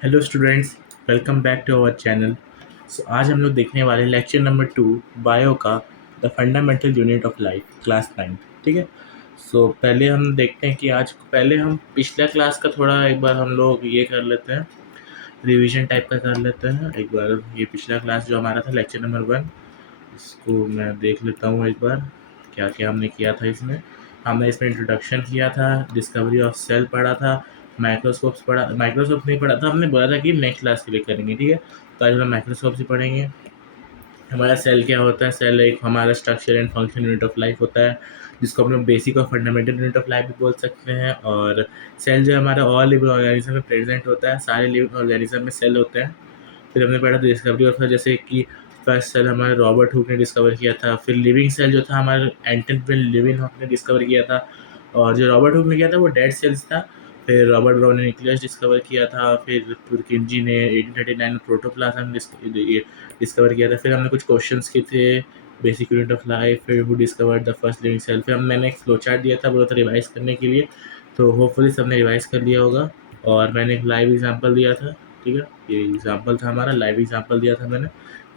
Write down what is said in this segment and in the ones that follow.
Hello students, welcome back to our channel. आज हम लोग देखने वाले लेक्चर नंबर 2 बायो का the fundamental unit of life class 9। ठीक है। पहले हम देखते हैं कि आज पहले हम पिछला क्लास का थोड़ा एक बार हम लोग ये कर लेते हैं, रिवीजन टाइप का कर लेते हैं। एक बार ये पिछला क्लास जो हमारा था लेक्चर नंबर 1, इसको मैं देख लेता हूँ एक बार क्या क्या हमने किया था इसमें। हमने इसमें इंट्रोडक्शन किया था, डिस्कवरी ऑफ सेल पढ़ा था, माइक्रोस्कोप्स पढ़ा, माइक्रोस्कोप नहीं पढ़ा था, हमने बोला था कि नेक्स्ट क्लास के लिए करेंगे। ठीक है, तो आज हम माइक्रोस्कोप से पढ़ेंगे। हमारा सेल क्या होता है? सेल एक हमारा structure and function unit of life होता है, जिसको हम लोग बेसिक और फंडामेंटल यूनिट ऑफ लाइफ भी बोल सकते हैं। और सेल जो है हमारा ऑल लिविंग ऑर्गेनिज्म में प्रेजेंट होता है, सारे लिविंग ऑर्गेनिज्म में सेल होते हैं। फिर हमने पढ़ा था डिस्कवरी ऑफ, जैसे कि फर्स्ट सेल हमारे रॉबर्ट हुक ने डिस्कवर किया था। फिर लिविंग सेल जो था हमारे एंटन लिविंग हुक ने डिस्कवर किया था, और जो रॉबर्ट हुक ने किया था वो डेड सेल्स था। फिर रॉबर्ट ब्राउन ने न्यूक्लियस डिस्कवर किया था। फिर पुरकिंजी ने 1839 में प्रोटोप्लाज्म डिस्कवर किया था। फिर हमने कुछ क्वेश्चंस किए थे, बेसिक यूनिट ऑफ लाइफ, फिर who discovered the first living cell. फिर मैंने एक फ्लो चार्ट दिया था, बोला था रिवाइज करने के लिए, तो होपफुली सबने रिवाइज कर लिया होगा। और मैंने एक लाइव एग्जांपल दिया था। ठीक है, ये एग्जांपल था हमारा, लाइव एग्जांपल दिया था मैंने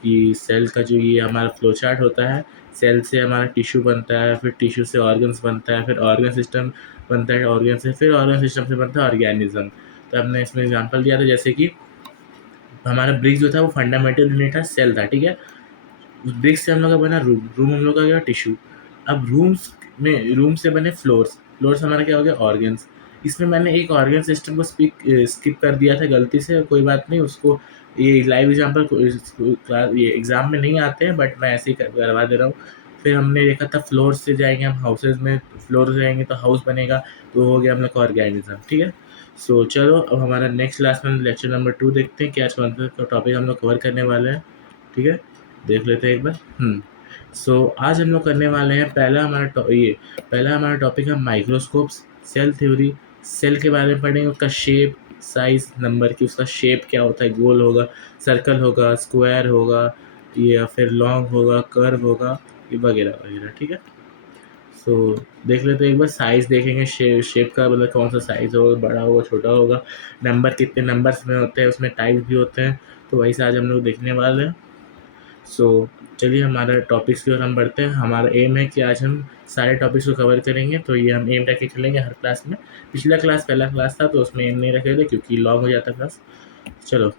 कि सेल का जो ये हमारा फ्लो चार्ट होता है, सेल से हमारा टिश्यू बनता है, फिर टिश्यू से ऑर्गन्स बनता है, फिर ऑर्गन सिस्टम बनता है, ऑर्गन से फिर ऑर्गन सिस्टम से बनता है ऑर्गेनिज्म। तो हमने इसमें एग्जांपल दिया था, जैसे कि हमारा ब्रिक्स जो था वो फंडामेंटल यूनिट था, सेल था। ठीक है, उस ब्रिक्स से हम लोग का बना रूम, रूम हम लोग का गया टिश्यू। अब रूम से बने फ्लोर्स, फ्लोर्स हमारा क्या हो गया? ऑर्गन्स। इसमें मैंने एक ऑर्गन सिस्टम को स्किप कर दिया था गलती से, कोई बात नहीं, उसको ये लाइव एग्जाम्पल ये एग्जाम में नहीं आते हैं, बट मैं ऐसे ही करवा दे रहा हूँ। फिर हमने देखा था फ्लोर से जाएंगे हम हाउसेज में, फ्लोर से जाएंगे तो हाउस बनेगा, तो हो गया हम लोग का ऑर्गेनिज्म। ठीक है, चलो अब हमारा नेक्स्ट क्लास में लेक्चर नंबर 2 देखते हैं कि आज कौन सा टॉपिक हम लोग कवर करने वाले हैं। ठीक है, देख लेते हैं एक बार। आज हम लोग करने वाले हैं पहला हमारा टॉपिक है माइक्रोस्कोप्स, सेल थ्योरी। सेल के बारे में पढ़ेंगे, उसका शेप, साइज, नंबर की उसका शेप क्या होता है, गोल होगा, सर्कल होगा, स्क्वायर होगा, या फिर लॉन्ग होगा, कर्व होगा, ये वगैरह वगैरह। ठीक है, सो देख लेते हैं एक बार। साइज देखेंगे, शेप का मतलब कौन सा साइज होगा, बड़ा होगा, छोटा होगा, नंबर कितने नंबर्स में होते हैं, उसमें टाइप भी होते हैं, तो वही से आज हम लोग देखने वाले हैं। सो चलिए हमारे टॉपिक्स की ओर हम बढ़ते हैं। हमारा एम है कि आज हम सारे टॉपिक्स को कवर करेंगे, तो ये हम एम रख के चलेंगे हर क्लास में। पिछला क्लास पहला क्लास था, तो उसमें एम नहीं रखे थे क्योंकि लॉन्ग हो जाता क्लास। चलो,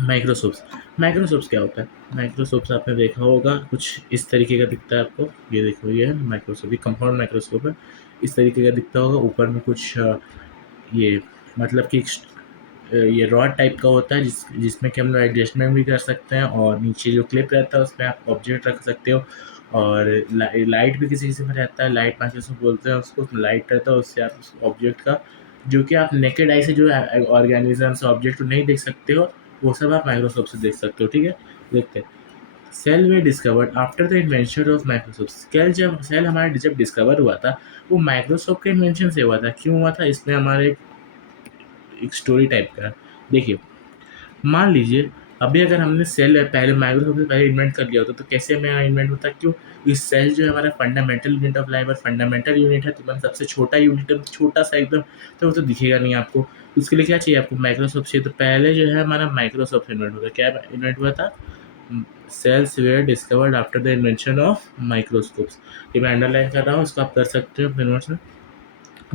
माइक्रोसॉफ्ट्स। माइक्रोसॉफ्ट्स क्या होता है? माइक्रोसॉफ्ट्स आपने देखा होगा, कुछ इस तरीके का दिखता है आपको। ये देखो, ये है माइक्रोस्कोप, ये कंपाउंड माइक्रोस्कोप है, इस तरीके का दिखता होगा। ऊपर में कुछ ये मतलब कि ये रॉड टाइप का होता है, जिसमें कि हम लोग एडजस्टमेंट भी कर सकते हैं, और नीचे जो क्लिप रहता है उसमें आप ऑब्जेक्ट रख सकते हो। और लाइट भी किसी किसी में रहता है, लाइट माइक्रोस्कोप बोलते हैं उसको, उसमें लाइट रहता है, उससे आप उस ऑब्जेक्ट का, जो कि आप नेकेड आई से जो ऑर्गेनिजम्स ऑब्जेक्ट नहीं देख सकते हो, वो सब आप माइक्रोस्कोप से देख सकते हो। ठीक है, देखते हैं। Cell we discovered after the invention of microscope. Cell हमारा जब डिस्कवर हुआ था, वो माइक्रोस्कोप के इन्वेंशन से हुआ था। क्यों हुआ था? इसमें हमारे एक स्टोरी टाइप का है। देखिए, मान लीजिए अभी अगर हमने सेल पहले माइक्रोस्कोप से पहले इन्वेंट कर लिया होता, तो कैसे में इन्वेंट होता? क्यों? इस सेल जो है हमारा फंडामेंटल यूनिट ऑफ लाइफ, और फंडामेंटल यूनिट है, तो मतलब सबसे छोटा यूनिट है, छोटा सा एकदम, तो वो तो दिखेगा नहीं आपको। उसके लिए क्या चाहिए आपको? माइक्रोस्कोप चाहिए। तो पहले जो है हमारा माइक्रोस्कोप इन्वेंट हुआ था। क्या इन्वेंट हुआ था? Cells were discovered after the invention of microscopes. ये मैं अंडरलाइन कर रहा हूँ, इसको आप कर सकते हो अपने नोट्स में।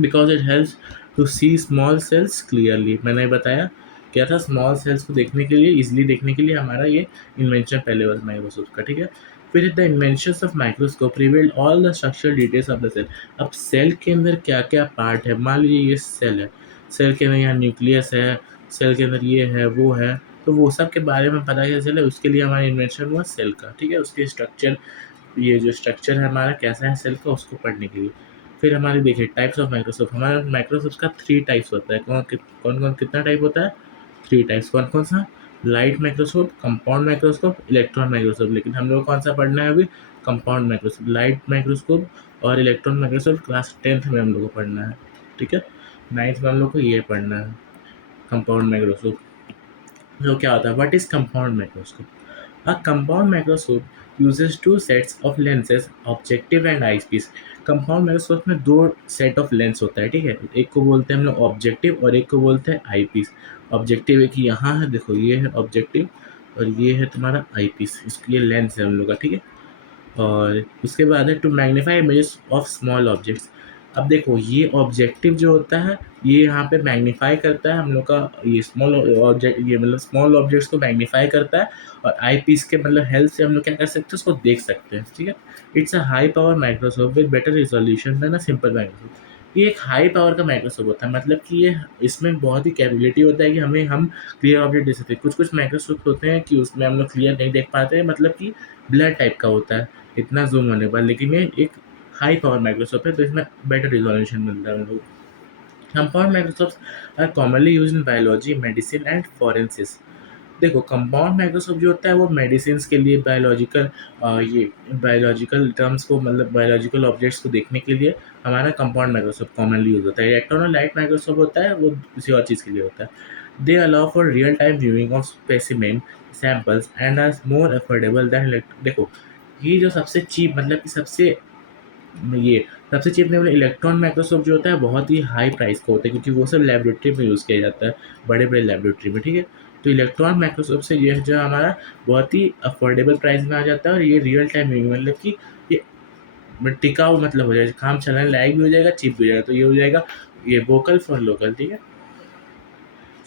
Because it helps to see small cells clearly. मैंने बताया क्या था, स्मॉल सेल्स को देखने के लिए, इजिली देखने के लिए हमारा ये इन्वेंशन पहले हुआ माइक्रोस्कोप का। ठीक है, फिर the invention of microscope revealed all the structural details of the cell. अब सेल के अंदर क्या क्या पार्ट है, मान लीजिए ये सेल है, सेल के अंदर यहाँ न्यूक्लियस है, सेल के अंदर ये है, वो है, तो वो सब के बारे में पता कैसे चले? उसके लिए हमारा इन्वेंशन हुआ सेल का। ठीक है, उसके स्ट्रक्चर, ये जो स्ट्रक्चर है हमारा कैसा है सेल का, उसको पढ़ने के लिए। फिर हमारे देखिए टाइप्स ऑफ माइक्रोस्कोप। हमारा माइक्रोस्कोप का 3 टाइप्स होता है। कौन कौन कितना टाइप होता है? 3 टाइप्स। कौन कौन सा? Light microscope, compound microscope, electron microscope. लेकिन हम लोग कौन सा पढ़ना है अभी? Compound microscope. लाइट माइक्रोस्कोप और इलेक्ट्रॉन माइक्रोस्कोप क्लास 10th में हम लोग को पढ़ना है। ठीक है, 9th में हम लोग को ये पढ़ना है, कंपाउंड माइक्रोस्कोप। तो क्या होता है? What is compound microscope? A compound microscope uses two sets of lenses, objective and eyepiece, compound microscope में दो सेट ऑफ लेंस होता है, ठीक है। एक को बोलते हैं हम लोग ऑब्जेक्टिव और एक को बोलते हैं आई पीस। ऑब्जेक्टिव एक यहाँ है, देखो ये है ऑब्जेक्टिव और ये है तुम्हारा आई पीस, इसके लेंस है हम लोग का, ठीक है। और उसके बाद है to magnify images of small objects. अब देखो ये ऑब्जेक्टिव जो होता है ये यहाँ पे मैग्नीफाई करता है हम लोग का, ये स्मॉल ऑब्जेक्ट, ये मतलब स्मॉल ऑब्जेक्ट्स को मैग्नीफाई करता है और आई पीस के मतलब हेल्प से हम लोग क्या कर सकते हैं, उसको देख सकते हैं, ठीक है। It's a high power microscope with better resolution than a simple microscope. ये एक हाई पावर का माइक्रोस्कोप होता है, मतलब कि ये इसमें बहुत ही कैपेबिलिटी होता है कि हम क्लियर ऑब्जेक्ट देख सकते हैं। कुछ कुछ माइक्रोस्कोप होते हैं कि उसमें हम लोग क्लियर नहीं देख पाते हैं, मतलब कि ब्लर टाइप का होता है इतना ज़ूम होने पर, लेकिन ये एक हाई पावर माइक्रोस्कोप है तो इसमें बेटर रिजोल्यूशन मिलता है हम लोग। Compound microscopes are commonly used in biology, medicine and forensics. देखो कंपाउंड माइक्रोस्कोप जो होता है वो मेडिसिन के लिए, बायोलॉजिकल ये बायोलॉजिकल टर्म्स को मतलब बायोलॉजिकल ऑब्जेक्ट्स को देखने के लिए हमारा कंपाउंड माइक्रोस्कोप कॉमनली यूज होता है। इलेक्ट्रॉन और लाइट माइक्रोस्कोप होता है वो किसी और चीज़ के लिए होता है। They allow for real time viewing of specimen samples and are more affordable than. देखो ये जो सबसे चीप मतलब कि ये सबसे चीप में इलेक्ट्रॉन माइक्रोस्कोप जो होता है बहुत ही हाई प्राइस का होता है, क्योंकि वो सब लेबोरेटरी में यूज़ किया जाता है, बड़े बड़े लेबोरेटरी में, ठीक है। तो इलेक्ट्रॉन माइक्रोस्कोप से ये जो हमारा बहुत ही अफोर्डेबल प्राइस में आ जाता है और ये रियल टाइम व्यूइंग मतलब कि ये टिकाऊ मतलब हो जाएगा, काम चलाने लायक भी हो जाएगा, चीप भी हो जाएगा। तो ये हो जाएगा ये वोकल फॉर लोकल, ठीक है।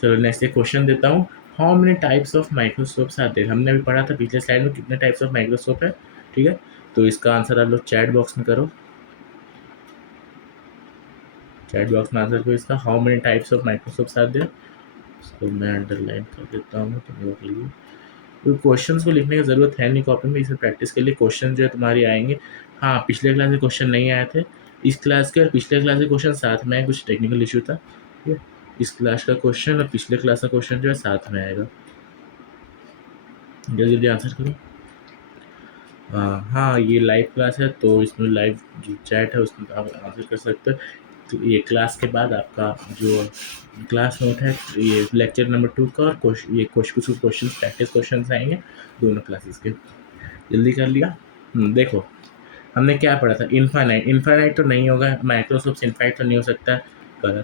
चलो नेक्स्ट एक क्वेश्चन देता हूँ। How many types of microscopes आते हैं, हमने अभी पढ़ा था पिछले स्लाइड में कितने टाइप्स ऑफ माइक्रोस्कोप है, ठीक है। तो इसका आंसर आप लोग चैट बॉक्स में करो, चैट बॉक्स में आंसर करो इसका, how many types of microscopes are there. इसको मैं अंडरलाइन कर देता हूँ तुम लोगों के लिए। तो क्वेश्चंस को लिखने की ज़रूरत है नहीं कॉपी में, इसे प्रैक्टिस के लिए क्वेश्चन जो है तुम्हारी आएंगे। हाँ पिछले क्लास के क्वेश्चन नहीं आए थे, इस क्लास के और पिछले क्लास के क्वेश्चन साथ में आए, कुछ टेक्निकल इशू था, ठीक है। इस क्लास का क्वेश्चन और पिछले क्लास का क्वेश्चन जो है साथ में आएगा, जल्दी जल्दी आंसर करो। हाँ ये लाइव क्लास है तो इसमें लाइव जो चैट है उसमें आप आंसर कर सकते हो। तो ये क्लास के बाद आपका जो क्लास नोट है ये लेक्चर नंबर 2 का और ये कुछ क्वेश्चन प्रैक्टिस क्वेश्चन आएंगे दोनों क्लासेस के। जल्दी कर लिया। देखो हमने क्या पढ़ा था, इन्फानाइट, इन्फानाइट तो नहीं होगा, माइक्रोस्कोप इनफाइट तो नहीं हो सकता, पर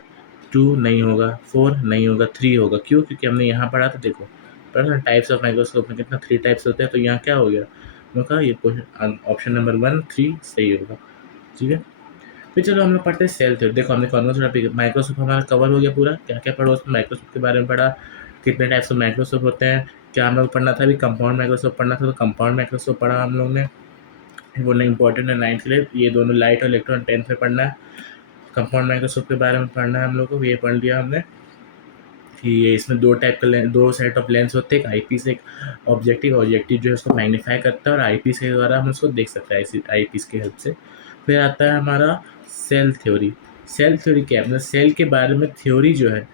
2 नहीं होगा, 4 नहीं होगा, 3 होगा। क्यों? क्योंकि हमने यहाँ पढ़ा था, देखो पढ़ा था टाइप्स ऑफ माइक्रोस्कोप में कितना 3 टाइप्स होते हैं, तो यहाँ क्या हो गया उनका, ये क्वेश्चन ऑप्शन नंबर 1 3 सही होगा, ठीक है। फिर चलो हम लोग पढ़ते हैं सेल थ्योरी। देखो हमने कौन सा टॉपिक, माइक्रोस्कोप हमारा कवर हो गया पूरा, क्या क्या पढ़ा उसमें, माइक्रोस्कोप के बारे में पढ़ा, कितने टाइप्स ऑफ माइक्रोस्कोप होते हैं, क्या हम लोग पढ़ना था, अभी कंपाउंड माइक्रोस्कोप पढ़ना था तो कंपाउंड माइक्रोस्कोप पढ़ा हम लोग ने, वो नहीं इंपॉर्टेंट है 9th के लिए। ये दोनों लाइट और इलेक्ट्रॉन 10th में पढ़ना है। कंपाउंड माइक्रोस्कोप के बारे में पढ़ना है हम लोग को, ये पढ़ लिया हमने कि ये इसमें दो टाइप का दो सेट ऑफ लेंस होते हैं, एक आई पीस एक ऑब्जेक्टिव। ऑब्जेक्टिव जो है उसको मैग्नीफाई करता है और आई पीस के द्वारा हम उसको देख सकते हैं आई पीस की हेल्प से। फिर आता है हमारा सेल थ्योरी। सेल थ्योरी क्या है, मतलब सेल के बारे में थ्योरी जो है,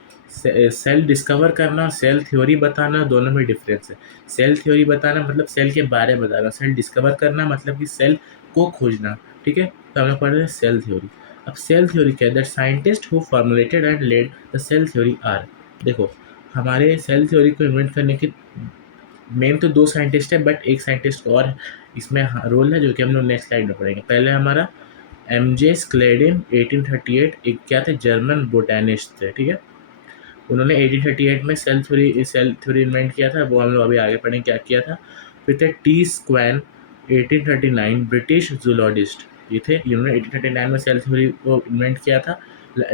सेल डिस्कवर करना और सेल थ्योरी बताना दोनों में डिफरेंस है। सेल थ्योरी बताना मतलब सेल के बारे में बताना, सेल डिस्कवर करना मतलब कि सेल को खोजना, ठीक है। तो हम लोग पढ़ रहे हैं सेल थ्योरी। अब सेल थ्योरी क्या है, that scientist who formulated and led the cell theory are. देखो हमारे सेल थ्योरी को इन्वेंट करने के मेन तो 2 साइंटिस्ट है, बट एक साइंटिस्ट और इसमें रोल है जो कि हम लोग नेक्स्ट स्लाइड में पढ़ेंगे। पहले हमारा एमजे स्क्लेडिन 1838, एक क्या थे, जर्मन बोटैनिस्ट थे, ठीक है। उन्होंने 1838 में सेल थ्योरी इन्वेंट किया था, वो हम लोग अभी आगे पढ़ेंगे क्या किया था। फिर थे टी स्क्वैन 1839, ब्रिटिश जूलॉजिस्ट, ये थे, इन्होंने 1839 में सेल थ्योरी को इन्वेंट किया था।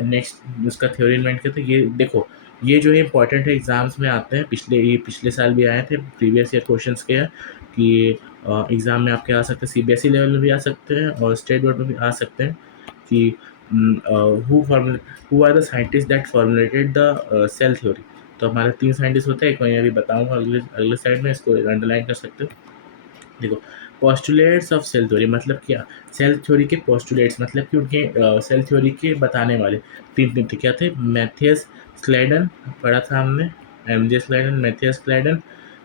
नेक्स्ट उसका थ्योरी इन्वेंट किया था। ये देखो ये जो है इंपॉर्टेंट है, एग्जाम्स में आते हैं, पिछले साल भी आए थे, प्रीवियस ईयर क्वेश्चंस के हैं कि एग्ज़ाम में आपके आ सकते हैं, सीबीएसई लेवल में भी आ सकते हैं और स्टेट बोर्ड में भी आ सकते हैं कि who are the scientist that formulated the cell theory. तो हमारे 3 साइंटिस्ट होते हैं, एक मैं अभी बताऊंगा अगले अगले साइड में, इसको अंडरलाइन कर सकते हो। देखो पोस्टुलेट्स ऑफ सेल थ्योरी मतलब क्या, सेल थ्योरी के पोस्टुलेट्स मतलब कि उनके सेल थ्योरी के बताने वाले 3 थे, क्या थे, मैथियस क्लेडन पढ़ा था हमने, एमजे क्लेडन, मैथियस क्लेडन।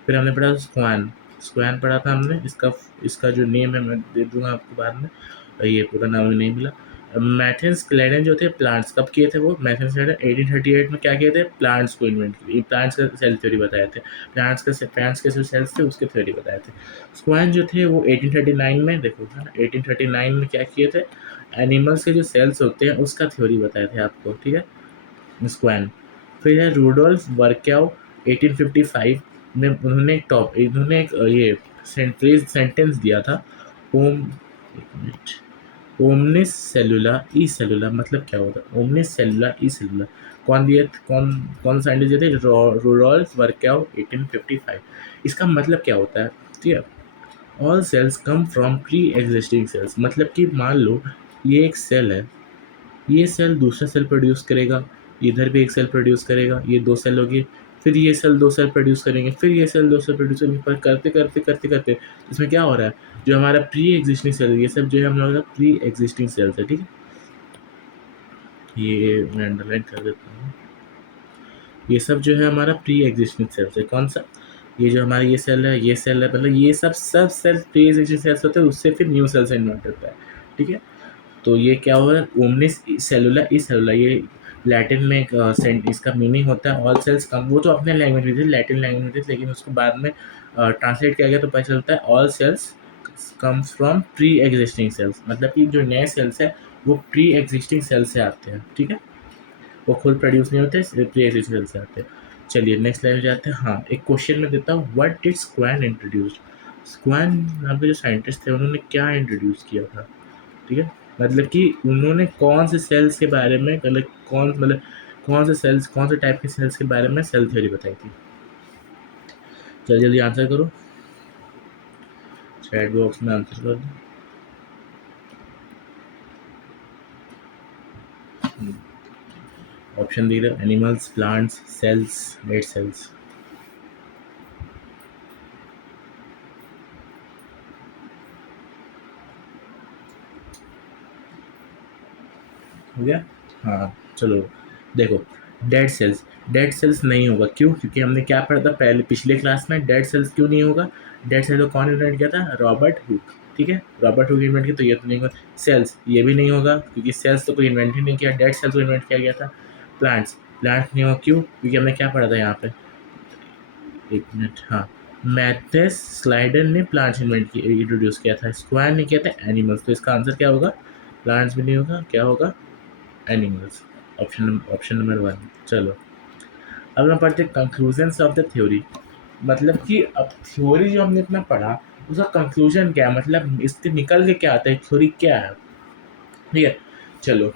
फिर हमने पढ़ा स्क्वान, स्क्वान पढ़ा था हमने, इसका इसका जो नेम है मैं दे दूंगा आपको बाद में, ये पूरा नाम भी नहीं मिला। मैथियस क्लेडन जो थे प्लांट्स कब किए थे, वो मैथियस क्लेडन 1838 में क्या किए थे, प्लांट्स को इन्वेंट किए, प्लांट्स का सेल थ्योरी बताए थे, प्लांट्स के जो सेल्स थे उसके थ्योरी बताए थे। स्क्वान जो थे वो 1839 में, देखो है ना 1839 में क्या किए थे, एनिमल्स के जो सेल्स होते हैं उसका थ्योरी बताए थे आपको, ठीक है, स्क्वैन। फिर है रूडोल्फ वर्क्याव 1855 में, उन्होंने एक ये सेंटेंस दिया था, ओम एक मिनट, ओमनिस सेलुला ई सेलुला मतलब क्या होता है, ओमनिस सेलुला ई सेलुला। कौन कौन साइंटिस्ट थे, रूडोल्फ वर्क्याव 1855। इसका मतलब क्या होता है, ठीक है, all cells come from pre existing cells, मतलब कि मान लो ये एक सेल है, ये सेल दूसरा सेल प्रोड्यूस करेगा, इधर भी एक सेल प्रोड्यूस करेगा, ये दो सेल होगी, फिर ये सेल दो सेल प्रोड्यूस करेंगे, फिर ये सेल दो सेल प्रोड्यूस करेंगे, पर करते करते करते करते इसमें क्या हो रहा है, जो हमारा प्री एग्जिस्टिंग सेल, ये सब जो है हम लोग का प्री एग्जिस्टिंग सेल्स है, ठीक है। ये मैं अंडरलाइन कर देता हूँ, ये सब जो है हमारा प्री एग्जिस्टिंग सेल्स है। कौन सा, ये जो हमारा ये सेल है, ये सेल है, मतलब ये सब सेल प्री एग्जिस्टिंग सेल्स होते हैं, उससे फिर न्यू सेल से इन्वर्ट होता है, ठीक है। तो ये क्या हुआ, ओमनिस सेलुला ई सेलुला, ये लैटिन में एक इसका मीनिंग होता है ऑल सेल्स कम, वो तो अपने लैंग्वेज में थी, लैटिन लैंग्वेज में थी, लेकिन उसको बाद में ट्रांसलेट किया गया तो पता चलता है all sales comes from pre existing cells, मतलब कि जो नए सेल्स है वो प्री एग्जिस्टिंग सेल्स से आते हैं, ठीक है, वो खुद प्रोड्यूस नहीं होते, प्री एग्जिस्टिंग सेल्स से आते हैं। चलिए नेक्स्ट लाइन में जाते हैं। हाँ, एक क्वेश्चन में देता हूँ, व्हाट डिड स्क्वैन इंट्रोड्यूस, स्क्वैन नाम के जो साइंटिस्ट थे उन्होंने क्या इंट्रोड्यूस किया था, ठीक है, मतलब कि उन्होंने कौन से सेल्स के बारे में, मतलब कौन से सेल्स, कौन से टाइप के सेल्स के बारे में सेल थ्योरी बताई थी। जल्दी जल्दी आंसर करो, चैट बॉक्स में आंसर कर दो। ऑप्शन दिख रहा है, animals, plants, cells, dead cells. हो गया, हाँ चलो देखो, डेड सेल्स नहीं होगा, क्यों, क्योंकि हमने क्या पढ़ा था पहले पिछले क्लास में, डेड सेल्स क्यों नहीं होगा, डेड सेल्स को कौन इन्वेंट किया था, रॉबर्ट हुक, ठीक है, रॉबर्ट हुक इन्वेंट किया, तो ये तो नहीं होगा। सेल्स ये भी नहीं होगा, क्योंकि सेल्स तो कोई इन्वेंट ही नहीं किया, डेड सेल्स को इन्वेंट किया गया था। प्लांट्स नहीं होगा, क्यों, क्योंकि हमने क्या पढ़ा था यहाँ पे, एक मिनट, हाँ, मैथेस स्लाइडर ने प्लांट्स इंट्रोड्यूस किया था, स्क्वायर ने किया था एनिमल्स, तो इसका आंसर क्या होगा, प्लांट्स भी नहीं होगा, क्या होगा, एनिमल्स। Option number 1। चलो अब हम पढ़ते हैं कंक्लूजन्स ऑफ द थ्योरी, मतलब कि अब थ्योरी जो हमने इतना पढ़ा उसका कंक्लूजन क्या है, मतलब इससे निकल के क्या आता है, थ्योरी क्या है, ठीक है। चलो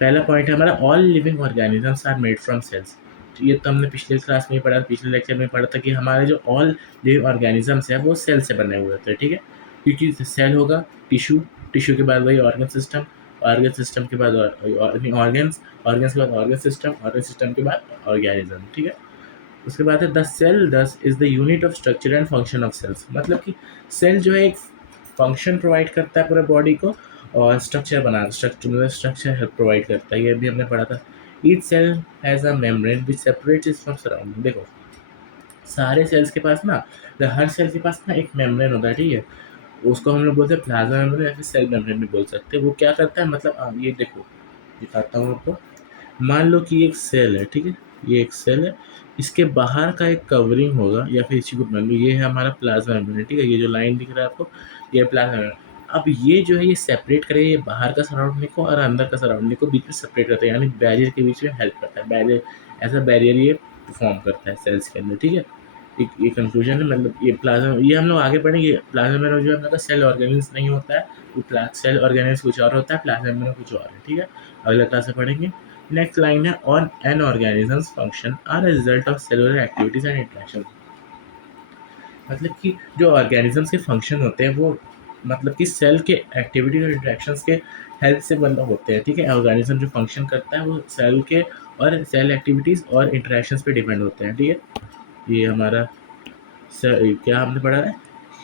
पहला पॉइंट है हमारा, all living organisms are made from cells. ये तो हमने पिछले क्लास में पढ़ा, पिछले लेक्चर में पढ़ा था कि हमारे जो ऑल लिविंग ऑर्गेनिजम्स है वो सेल से बने हुए होते हैं, ठीक है, क्योंकि सेल होगा टिश्यू, टिश्यू के बाद वही ऑर्गन सिस्टम के बाद ऑर्गन्स, ऑर्गन्स के बाद ऑर्गन सिस्टम के बाद ऑर्गेनिज्म, ठीक है। उसके बाद है the cell this is the unit of structure and function of cells, मतलब कि सेल जो है एक फंक्शन प्रोवाइड करता है पूरे बॉडी को, और स्ट्रक्चर हेल्प प्रोवाइड करता है, ये भी हमने पढ़ा था। Each cell has a membrane which separates it from surrounding. देखो सारे सेल्स के पास ना, हर सेल के पास ना एक मेम्ब्रेन होता है, ठीक है, उसको हम लोग बोलते हैं प्लाज्मा मेम्ब्रेन या फिर सेल मेम्ब्रेन भी बोल सकते हैं। वो क्या करता है, मतलब ये देखो दिखाता हूँ आपको, मान लो कि एक सेल है, ठीक है, ये एक सेल है, इसके बाहर का एक कवरिंग होगा या फिर इसी को मान लो ये है हमारा प्लाज्मा मेम्ब्रेन, ठीक है, ये जो लाइन दिख रहा है आपको ये प्लाज्मा मेम्ब्रेन। अब ये जो है ये सेपरेट करेगा, ये बाहर का सराउंडिंग को और अंदर का सराउंडिंग को बीच में सेपरेट करता है, यानी बैरियर के बीच में हेल्प करता है, बैरियर, ऐसा बैरियर ये परफॉर्म करता है सेल्स के अंदर, ठीक है। एक ये कंक्लूजन है, मतलब ये प्लाज्मा, ये हम लोग आगे पढ़ेंगे, प्लाज्मा मेम्ब्रेन जो है हम लोग का सेल ऑर्गेनिल्स नहीं होता है, वो सेल ऑर्गेनिल्स कुछ और होता है, प्लाज्मा मेम्ब्रेन कुछ और है, ठीक है, अगला क्लास में पढ़ेंगे। नेक्स्ट लाइन है, on an organisms function are a result of cellular activities and interaction, मतलब कि जो ऑर्गेनिजम्स के फंक्शन होते हैं वो मतलब कि सेल के एक्टिविटी और इंटरेक्शंस के हेल्प से बंद होते हैं, ठीक है, ऑर्गेनिज्म जो फंक्शन करता है वो सेल के और सेल एक्टिविटीज़ और इंटरेक्शंस पे डिपेंड होते हैं, ठीक है। ये हमारा क्या हमने पढ़ा है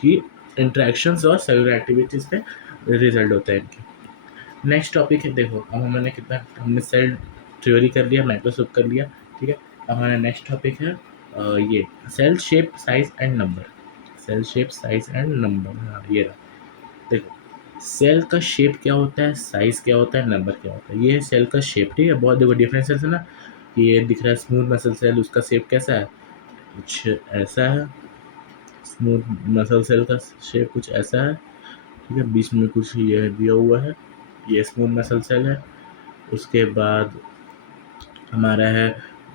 कि इंटरेक्शंस और सेलुलर एक्टिविटीज़ पे रिजल्ट होता है इनके। नेक्स्ट टॉपिक है, देखो अब हमने कितना, हमने सेल थ्योरी कर लिया, माइक्रोस्कोप कर लिया, ठीक है। अब हमारा नेक्स्ट टॉपिक है ये cell shape size and number, cell shape size and number, हाँ ये रहा। देखो सेल का शेप क्या होता है, साइज क्या होता है, नंबर क्या होता है, ये है सेल का शेप, ठीक है, बहुत देखो डिफरेंसेस है ना, ये दिख रहा है स्मूथ मसल सेल, उसका शेप कैसा है, कुछ ऐसा है, स्मूथ मसल सेल का शेप कुछ ऐसा है, ठीक है, बीच में कुछ ये दिया हुआ है, ये स्मूथ मसल सेल है। उसके बाद हमारा है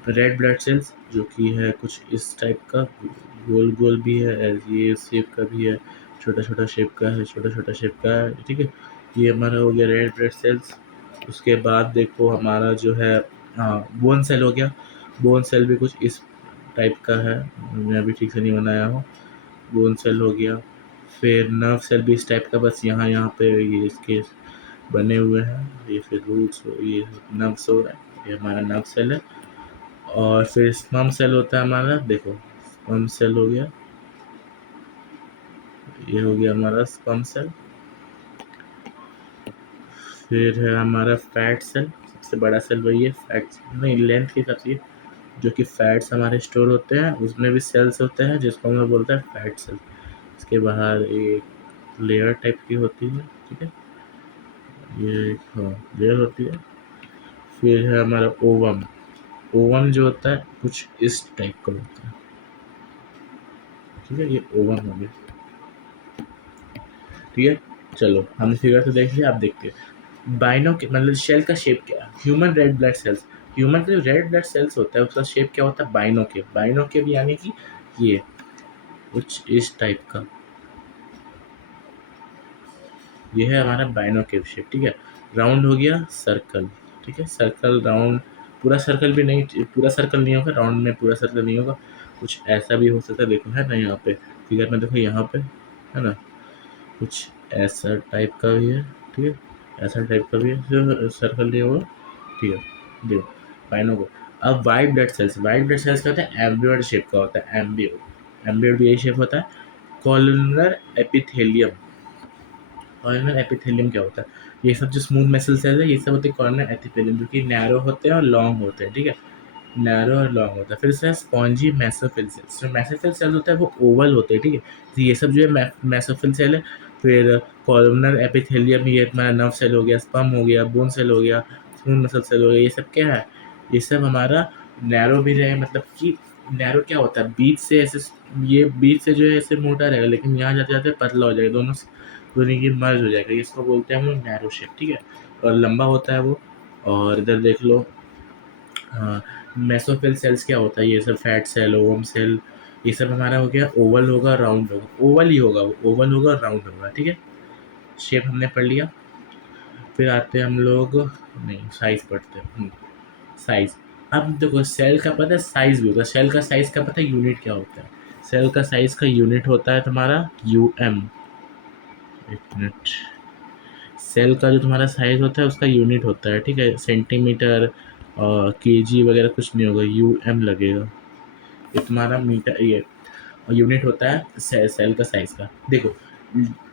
रेड ब्लड सेल्स, जो कि है कुछ इस टाइप का, गोल गोल भी है, ये शेप का भी है, छोटा छोटा शेप का है, छोटा छोटा शेप का है, ठीक है। ये हमारा हो गया रेड ब्लड सेल्स। उसके बाद देखो हमारा जो है, हाँ, बोन सेल हो गया। बोन सेल भी कुछ इस टाइप का है, मैं अभी ठीक से नहीं बनाया हूँ। बोन सेल हो गया। फिर नर्व सेल भी इस टाइप का, बस यहाँ यहाँ पे ये इसके बने हुए हैं, ये फिर रूट्स, ये नर्व्स हो रहा है, ये हमारा नर्व सेल है। और फिर स्पर्म सेल होता है हमारा, देखो स्पर्म सेल हो गया, ये हो गया हमारा स्पर्म सेल। फिर है हमारा फैट सेल, सबसे बड़ा सेल वही है, फैट नहीं, लेंथ के हिसाब से, जो कि फैट्स हमारे स्टोर होते हैं, उसमें भी सेल्स होते हैं जिसको हम लोग बोलते हैं फैट सेल। इसके बाहर एक लेयर टाइप की होती है, ठीक है, ये हाँ लेयर होती है। फिर है हमारा ओवम। ओवम जो होता है कुछ इस टाइप का होता है, ठीक है, ये ओवम हो गया, ठीक है। चलो हमने फिगर तो देख लिया, आप देखते हैं बाइनो के मतलब शेल का शेप क्या है। Human red blood cells, human के जो रेड ब्लड सेल्स होता है उसका शेप क्या होता है, बाइनोकेव। बाइनोकेव यानी कि ये कुछ इस टाइप का, ये है हमारा बाइनोकेव शेप, ठीक है। राउंड हो गया सर्कल, ठीक है, सर्कल राउंड, पूरा सर्कल भी नहीं, पूरा सर्कल नहीं होगा राउंड में, पूरा सर्कल नहीं होगा, कुछ ऐसा भी हो सकता है, देखो है ना यहाँ पे फिगर में, देखो यहाँ पे है ना, कुछ ऐसा टाइप का भी है, ठीक है, ऐसा टाइप का भी है जो सर्कल नहीं होगा, ठीक है, देखो बाइनो को। अब white blood cells, white blood cells का होता है एम्बियोइड शेप का होता है, एम्बियोइड, एम्बियोइड भी यही शेप होता है। कॉलुनर एपिथेलियम, कॉर्नर एपिथेलियम क्या होता है, ये सब जो स्मूथ मसल सेल है ये सब होते हैं कॉर्नर एपिथेलियम, जो कि नैरो होते हैं और लॉन्ग होते हैं, ठीक है, नैरो और लॉन्ग होता है। फिर से स्पॉन्जी मेसोफिल सेल्स, जो मेसोफिल सेल होता है वो ओवल होते हैं, ठीक है, तो ये सब जो है मेसोफिल सेल है। फिर कॉलमनर एपिथेलियम, ये हमारा नर्व सेल हो गया, स्पर्म हो गया, बोन सेल हो गया, स्मूथ मसल सेल हो गया, ये सब क्या है, ये सब हमारा नैरो भी रहे, मतलब कि नैरो क्या होता है, बीच से ऐसे, ये बीच से जो है ऐसे मोटा रहेगा, लेकिन यहाँ जाते जाते पतला हो जाएगा, दोनों दोनों की मर्ज हो जाएगा, इसको बोलते हैं हम लोग नैरो शेप, ठीक है, और लंबा होता है वो। और इधर देख लो, हाँ, मेसोफिल सेल्स क्या होता है, ये सब फैट सेल, ओवम सेल, ये सब हमारा हो गया ओवल होगा, राउंड होगा, ओवल ही होगा वो, ओवल होगा राउंड होगा, ठीक है, शेप हमने पढ़ लिया। फिर आते हैं हम लोग, नहीं साइज पढ़ते हैं, साइज। अब देखो सेल का पता है साइज भी होता है, सेल का साइज का पता है यूनिट क्या होता है, सेल का साइज का यूनिट होता है तुम्हारा यूएम, एक मिनट, सेल का जो तुम्हारा साइज होता है उसका यूनिट होता है, ठीक है, सेंटीमीटर और केजी वगैरह कुछ नहीं होगा, यूएम लगेगा, ये तुम्हारा मीटर, ये यूनिट होता है सेल का साइज का। देखो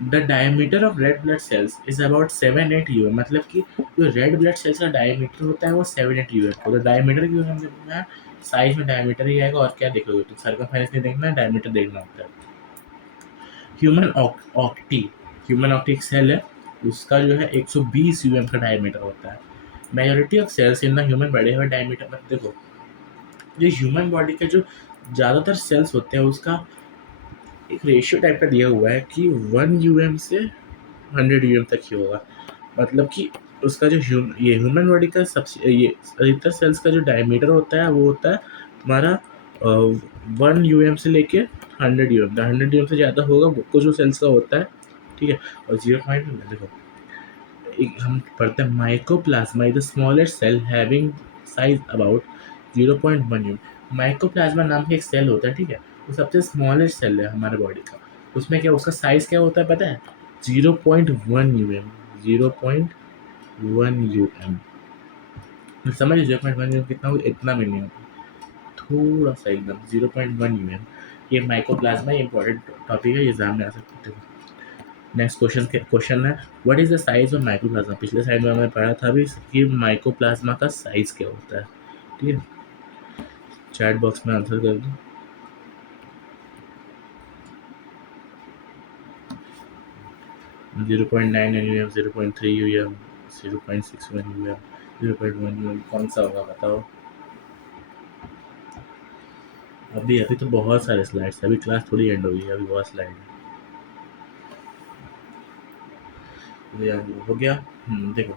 the diameter of red blood cells is about 7-8 मतलब कि जो रेड ब्लड सेल्स का डायमीटर होता है वो 7-8 होता है। डायमीटर क्यों हमने देखना है, साइज में डायमीटर ही आएगा, और क्या देखोगे तो सर्कमफ्रेंस नहीं देखना है, डायमीटर देखना होता है। ह्यूमन ऑक्टी, ह्यूमन ऑक्टिक सेल है, उसका जो है 120 यूएम का डायमीटर होता है। Majority of cells in the human बड़े हुए डायमीटर में, देखो जो ह्यूमन बॉडी के जो ज़्यादातर सेल्स होते हैं उसका एक रेशियो टाइप का दिया हुआ है कि 1 से 100 तक ही होगा, मतलब कि उसका जो ये ह्यूमन बॉडी का सबसे ये अधिकतर सेल्स का जो डायमीटर होता है वो होता है तुम्हारा 1 से लेके 100 100 से ज़्यादा होगा कुछ जो सेल्स का होता है, ठीक है। और 0 पॉइंट देखो, एक हम पढ़ते हैं mycoplasma is the smallest cell having size about 0.1 mycoplasma नाम का एक सेल होता है, ठीक है, वो सबसे स्मॉलेस्ट सेल है हमारे बॉडी का। उसमें क्या उसका साइज क्या होता है पता है, 0.1 0.1 समझ, 0.1 कितना हो, इतना भी नहीं होता, थोड़ा सा एकदम 0.1 ये माइकोप्लाज्मा, ये इंपॉर्टेंट टॉपिक है, एग्जाम में आ सकते हैं। नेक्स्ट क्वेश्चन है what is the size of mycoplasma, पिछले साइड में हमने पढ़ा था अभी कि माइकोप्लाज्मा का साइज क्या होता है, ठीक है, चैट बॉक्स में आंसर कर दो। Zero point nine u m, 0.3 u m, 0.61 u m, 0.1 u m, कौन सा होगा बताओ। अभी अभी तो बहुत सारे स्लाइड्स, अभी क्लास थोड़ी एंड होगी, अभी बहुत स्लाइड है। हो गया। देखो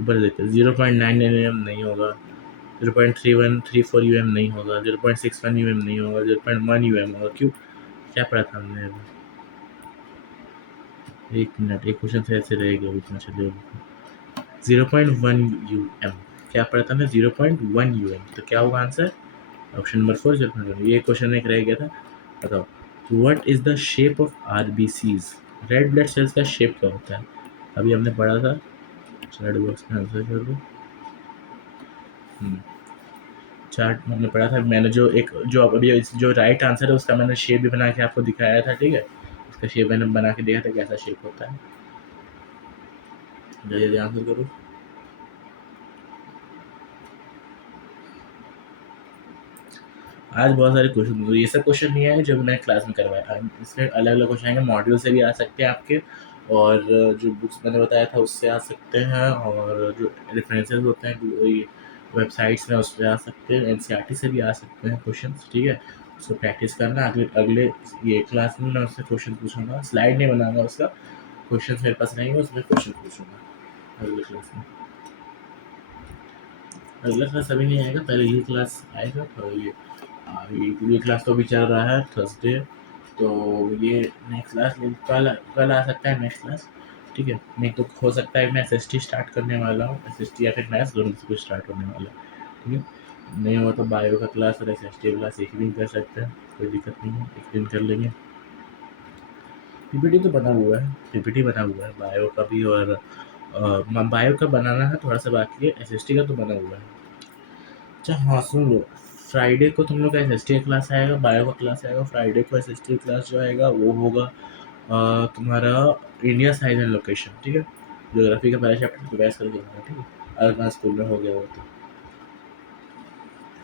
ऊपर देखते हैं, 0.99 नहीं होगा, 0.3134 नहीं होगा, 0.61 नहीं होगा, 0.1 होगा। क्यों? क्या पढ़ा था हमने अभी? एक मिनट, एक क्वेश्चन से ऐसे रहेगा बीच में, चलिए। 0.1 क्या पढ़ा था हमने? 0.1 तो क्या होगा आंसर? Option number 4, 0.1। ये क्वेश्चन एक रह गया था। बताओ, what is the shape of RBCs? Red blood cells का शेप क्या होता है? अभी हमने पढ़ा था, चैट बॉक्स में आंसर कर दो। चार्ट हमने पढ़ा था, मैंने जो एक जो अभी जो राइट आंसर है उसका मैंने शेप भी बना के आपको दिखाया था, ठीक है। इसका शेप मैंने बना के दिया था, कैसा शेप होता है। जल्दी जल्दी आंसर करो। आज बहुत सारे क्वेश्चन, ये सब क्वेश्चन नहीं आए जो मैंने क्लास में करवाया, इसमें अलग अलग क्वेश्चन आएंगे। मॉड्यूल से भी आ सकते हैं आपके, और जो बुक्स मैंने बताया था उससे आ सकते हैं, और जो रेफरेंसेस होते हैं वेबसाइट्स में उस पर आ सकते हैं, एनसीईआरटी से भी आ सकते हैं क्वेश्चन, ठीक है। उसको प्रैक्टिस करना, अगले अगले ये क्लास में मैं उससे क्वेश्चन पूछूंगा, स्लाइड नहीं बनाऊंगा उसका, क्वेश्चन मेरे पास रहेंगे, उसमें क्वेश्चन पूछूंगा अगले क्लास में। अगला क्लास अभी नहीं आएगा, पहले ये क्लास आएगा, तो ये क्लास तो अभी चल रहा है थर्सडे, तो ये नेक्स्ट क्लास कल कल आ सकता है नेक्स्ट क्लास, ठीक है। नहीं तो हो सकता है मैं एसएसटी स्टार्ट करने वाला हूँ, एसएसटी या फिर मैथ्स दोनों से कुछ स्टार्ट होने वाला है, ठीक है। नहीं हुआ तो बायो का क्लास और एसएसटी क्लास एक ही दिन कर सकते हैं, कोई दिक्कत नहीं है, एक दिन कर लेंगे। पीपीटी तो बना हुआ है, पीपीटी बना हुआ है बायो का भी, और बायो का बनाना है, थोड़ा सा बाकी है, एसएसटी का तो बना हुआ है। अच्छा हाँ, सुन लो, फ्राइडे को तुम लोग का एस का क्लास आएगा, बायो का क्लास आएगा। फ्राइडे को एस क्लास जो आएगा वो होगा तुम्हारा इंडिया साइज एंड लोकेशन, ठीक है। ज्योग्राफी का पहला चैप्टर रिवाइज करके आना, ठीक है। अगर मैं स्कूल में हो गया हो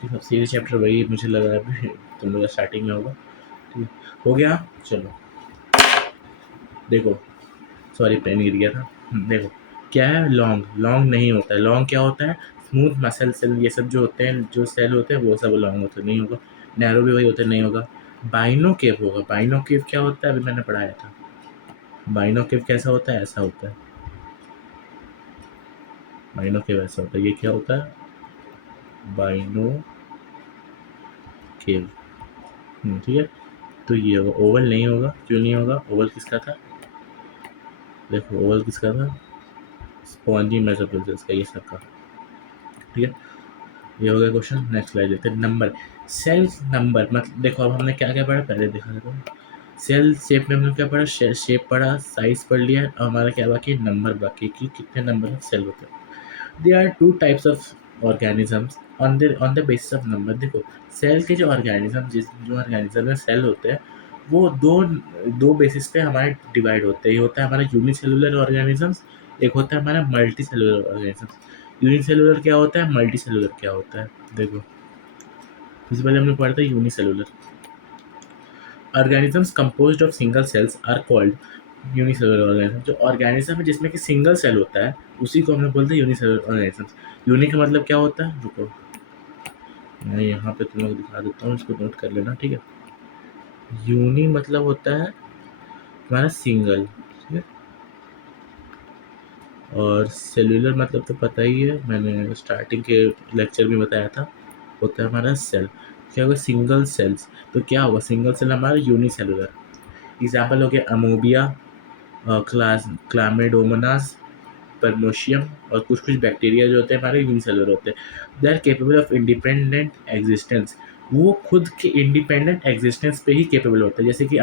तो सब सीरीज चैप्टर वही मुझे लगा है तुम लोग स्टार्टिंग में होगा, ठीक है। हो गया, चलो देखो, सॉरी पेन गिर गया था। देखो क्या है, लॉन्ग लॉन्ग नहीं होता है, लॉन्ग क्या होता है? स्मूथ मसल सेल, ये सब जो होते हैं, जो सेल होते हैं वो सब लॉन्ग होते नहीं होगा। नैरो भी वही होते नहीं होगा। बाइनो केव होगा। बाइनो केव क्या होता है? अभी मैंने पढ़ाया था। बाइनो केव कैसा होता है? ऐसा होता है। बाइनो केव ऐसा होता है। ये क्या होता है? बाइनो केव। ठीक है। तो ये होगा, ओवल नहीं होगा। क्यों नहीं होगा? ओवल किसका था? देखो ओवल किसका था? स्पॉन्जी मेसोपोटामस का, ये सब का, ठीक है। ये हो गया क्वेश्चन। नेक्स्ट स्लाइड लेते हैं। नंबर, सेल्स नंबर, मतलब देखो अब हमने क्या क्या पढ़ा, पहले देखा देखो। सेल शेप में हमने क्या पढ़ा? शेप पढ़ा, साइज पढ़ लिया, और हमारा क्या बाकी? नंबर बाकी, कि कितने नंबर ऑफ सेल होते हैं। They are two types of organisms on the basis of number. देखो सेल के जो ऑर्गेनिज्म, जो ऑर्गेनिज्म में सेल होते हैं, वो दो दो बेसिस पे हमारे डिवाइड होते हैं। ये होता है हमारा यूनिसेलुलर ऑर्गेनिजम्स, एक होता है हमारा मल्टी सेलुलर ऑर्गेनिजम्स। यूनिसेलुलर क्या होता है, मल्टी सेलुलर क्या होता है? देखो सबसे पहले हमने पढ़ा था unicellular. Organisms composed of single cells are called unicellular organism. जो ऑर्गेनिज्म है जिसमें कि सिंगल सेल होता है, उसी को हम लोग बोलते हैं यूनिसेलुलर ऑर्गेनिजम्स। यूनि का मतलब क्या होता है? रुको मैं यहाँ पे तुम लोग दिखा देता हूँ, इसको नोट कर लेना, ठीक है। यूनि मतलब होता है हमारा सिंगल, ठीक है। और सेलुलर मतलब तो पता ही है, मैंने स्टार्टिंग के लेक्चर में बताया था, होता है हमारा सेल। क्या होगा? Single cells. तो क्या होगा? सिंगल सेल हमारा यूनिसेलुलर। एग्जाम्पल हो गया अमोबिया, क्लामेडोमोनास, परमोशियम, और कुछ कुछ बैक्टीरिया जो होते हैं हमारे यूनिसेलुलर होते हैं। They are capable of independent existence. वो खुद के इंडिपेंडेंट एग्जिस्टेंस पे ही केपेबल होता है। जैसे कि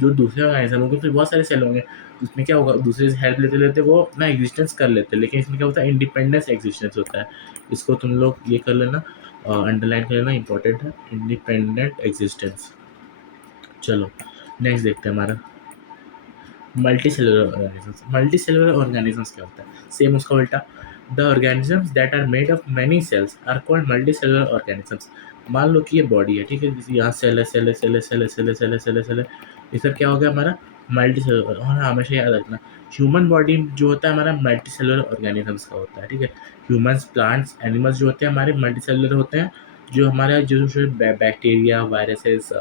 जो दूसरे ऑर्गेनिज्म होंगे, फिर बहुत सारे सेल होंगे, उसमें क्या होगा? दूसरे से हेल्प लेते लेते वो अपना एग्जिस्टेंस कर लेते हैं, लेकिन इसमें क्या होता है? इंडिपेंडेंस एग्जिस्टेंस होता है। इसको तुम लोग ये कर लेना, अंडरलाइन कर लेना, इंपॉर्टेंट है, इंडिपेंडेंट एग्जिस्टेंस। चलो नेक्स्ट देखते हैं हमारा multi cellular organisms. Multi cellular organisms क्या होता है? सेम उसका उल्टा। The organisms that are made of many cells are called multi cellular organisms. मान लो कि ये बॉडी है, ठीक है, जैसे यहाँ सेल है, सेल है, सेल है, सेल है, सेल है, सेल है, सेल है, सेल है, ये सब क्या हो गया हमारा? Multi cellular. और हाँ, हमेशा याद रखना, ह्यूमन बॉडी जो होता है हमारा मल्टी सेलुलर ऑर्गेनिजम्स का होता है, ठीक है। ह्यूमंस, प्लांट्स, एनिमल्स जो होते हैं हमारे मल्टी सेलुलर होते हैं। जो हमारा जो बैक्टीरिया, वायरसेस,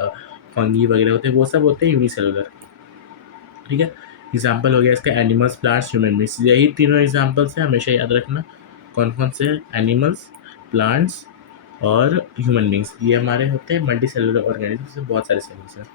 फंगी वगैरह होते हैं, वो सब होते हैं यूनिसेलुलर, ठीक है। एग्जाम्पल हो गया इसका एनिमल्स, प्लांट्स, ह्यूमन बींग्स। यही तीनों एग्जाम्पल्स हैं, हमेशा याद रखना। कौन कौन से? एनिमल्स, प्लांट्स और ह्यूमन बींग्स। ये हमारे होते हैं मल्टी सेलुलर ऑर्गेनिज्म से बहुत सारे सेल्स हैं।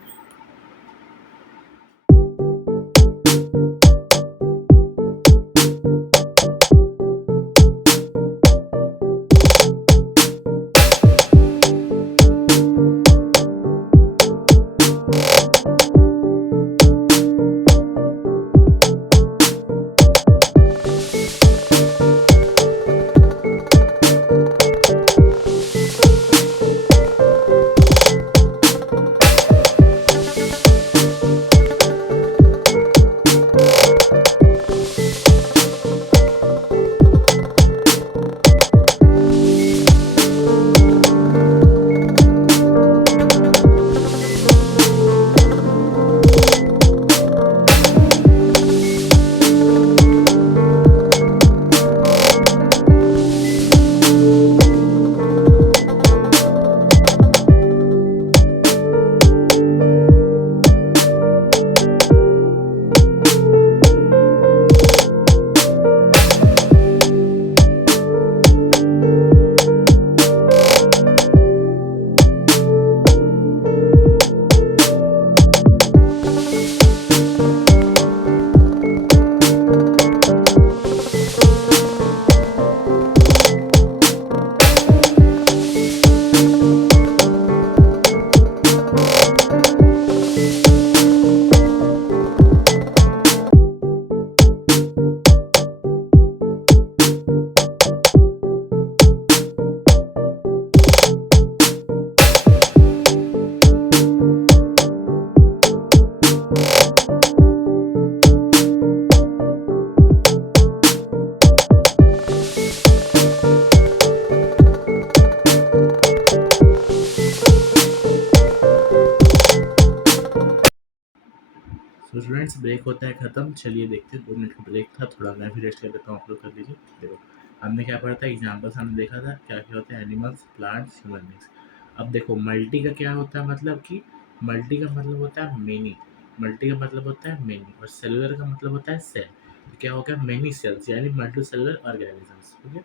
तो स्टूडेंट्स ब्रेक होता है ख़त्म। चलिए देखते हैं, 2 मिनट का ब्रेक था, थोड़ा मैं भी रेस्ट कर लेता हूँ, आप लोग कर लीजिए। देखो हमने क्या पढ़ा था, एग्जाम्पल्स हमने देखा था क्या क्या होता है, एनिमल्स, प्लांट्स, ह्यूमन बींग्स। अब देखो मल्टी का क्या होता है, मतलब कि मल्टी का मतलब होता है मेनी। मल्टी का मतलब होता है मेनी, और सेलुलर का मतलब होता है सेल। तो क्या हो गया, मेनी सेल्स यानी मल्टी सेलुलर ऑर्गेनिजम्स। ठीक है,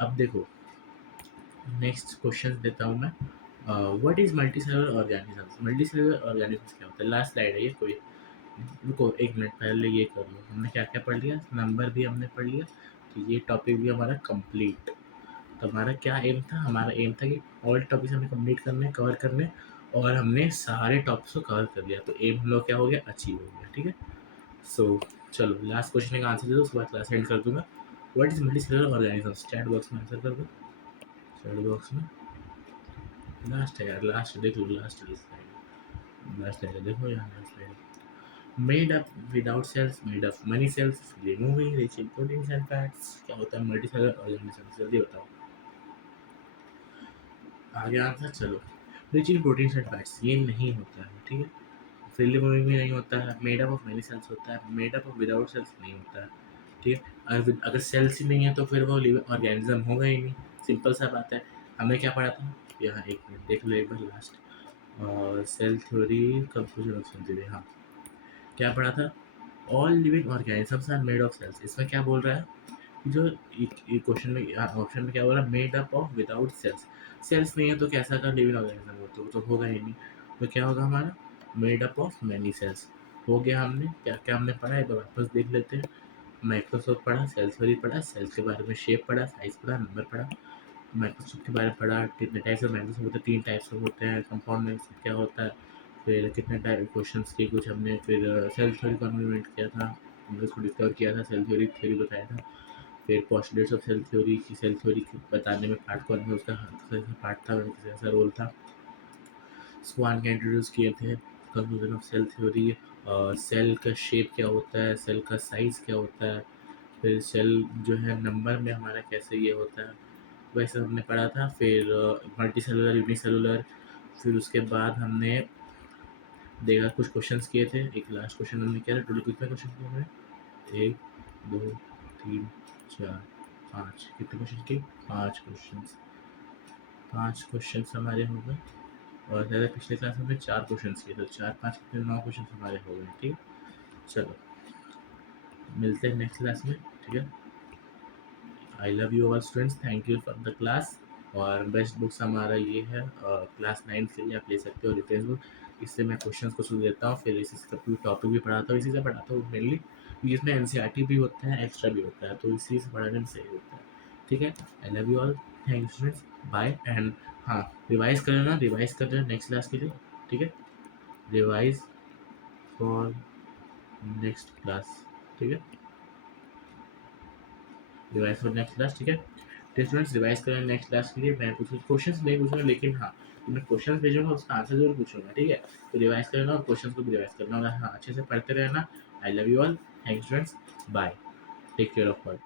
अब देखो नेक्स्ट क्वेश्चन देता हूँ मैं। What is multi cellular organisms? Multi cellular organisms क्या होता है? लास्ट स्लाइड है ये, कोई रुको 1 मिनट पहले ये कर लो। हमने क्या क्या पढ़ लिया, नंबर भी हमने पढ़ लिया, तो ये टॉपिक भी हमारा कंप्लीट। तो हमारा क्या एम था, हमारा एम था कि ऑल टॉपिक्स हमें कंप्लीट करने, कवर करने, और हमने सारे टॉपिक्स को कवर कर लिया। तो एम हम लोग क्या हो गया, अचीव हो गया। ठीक है, सो चलो लास्ट क्वेश्चन का आंसर दे दो, उसके बाद क्लास एंड कर दूंगा। What is multi cellular organisms? Chat box में आंसर कर दो, चैट बॉक्स में। लास्ट है यार, लास्ट देख लो, लास्ट लास्ट है, देखो यहाँ लास्ट है। Made up without cells, made of many cells, removing rich in proteins and fats। क्या होता है मल्टीसेलुलर ऑर्गेनिज्म? जल्दी बताओ, आगे आंसर। चलो, rich in proteins and fats ये नहीं होता है। ठीक है, फ्रीली मूविंग भी नहीं होता है, made up of many cells होता है, made up of without cells नहीं होता है। ठीक है, अगर सेल्स ही नहीं है तो फिर वो लिविंग ऑर्गेनिज्म होगा ही नहीं, सिंपल सा बात है। हमने क्या पढ़ा था यहाँ, एक मिनट देख लो एक बार last, cell theory confusion of cell theory. हाँ, क्या पढ़ा था, all living organisms are made of cells. इसमें क्या बोल रहा है कि जो क्वेश्चन में ऑप्शन में क्या बोल रहा है, made up of without cells. Cells नहीं है तो कैसा का लिविंग ऑर्गेनिज्म हो, तो होगा ही नहीं। तो क्या होगा हमारा, made up of many cells. हो गया, हमने क्या क्या हमने पढ़ा है, तो वापस देख लेते हैं। माइक्रोसॉफ्ट पढ़ा, सेल्स थ्योरी पढ़ा, सेल्स के बारे में शेप पढ़ा, साइज पढ़ा, नंबर पढ़ा। माइक्रोसॉफ्ट के बारे में पढ़ा, कितने टाइप्स ऑफ माइक्रोसॉफ्ट होते हैं, 3 टाइप्स ऑफ होते हैं, कंपाउंड माइक्रोसॉफ्ट क्या होता है, फिर कितने टाइप क्वेश्चंस के कुछ हमने, फिर सेल थ्योरी को इम्प्लीमेंट किया था, हमने उसको डिस्कवर किया था, सेल थ्योरी थ्योरी बताया था। फिर पोस्टुलेट्स ऑफ सेल थ्योरी की, सेल थ्योरी बताने में पार्ट कौन था, उसका कैसा पार्ट था, कैसा रोल था, स्वान के इंट्रोड्यूस किए थे। Conclusion of cell theory, cell का शेप क्या होता है, सेल का साइज़ क्या होता है, फिर सेल जो है नंबर में हमारा कैसे ये होता है, वैसे हमने पढ़ा था। फिर मल्टी सेलुलर, यूनिसेलुलर। फिर उसके बाद हमने देखा, कुछ क्वेश्चंस किए थे, एक लास्ट क्वेश्चन हमने किया था। टोटल कितने क्वेश्चन किए हमने, 1 2 3 4 5, कितने क्वेश्चन किए, 5 क्वेश्चन। 5 क्वेश्चन हमारे हो गए, और ज़्यादा पिछले क्लास में 4 क्वेश्चन किए, तो 4 5 कितने, 9 क्वेश्चन हमारे हो गए। ठीक, चलो मिलते हैं नेक्स्ट क्लास में, ठीक है। I love you all students, thank you for the class. और बेस्ट बुक्स हमारा ये है क्लास 9 के लिए, आप ले सकते हो रेफरेंस बुक। इससे मैं क्वेश्चंस को सुन देता हूँ, फिर इसी से पूरी टॉपिक भी पढ़ाता हूँ, इसी से पढ़ाता हूँ मेनली, क्योंकि इसमें एनसीईआरटी भी होता है, एक्स्ट्रा भी होता है, तो इसी से पढ़ाने में सही होता है, ठीक है। I love you all, thank you students, bye. And हाँ, रिवाइज कर लेना, रिवाइज कर लेना नेक्स्ट क्लास के लिए, ठीक है। रिवाइज फॉर नेक्स्ट क्लास, ठीक है। रिवाइज फॉर नेक्स्ट क्लास, ठीक है। तो स्टूडेंट्स रिवाइज करें नेक्स्ट क्लास के लिए। मैं कुछ क्वेश्चंस नहीं पूछूंगा, लेकिन हाँ, मैं क्वेश्चंस भेजूंगा, उसका आंसर जरूर पूछूंगा, ठीक है। तो रिवाइज करना और क्वेश्चंस को भी रिवाइज करना, और हाँ अच्छे से पढ़ते रहना। I love you all, thanks students, bye, take care of all.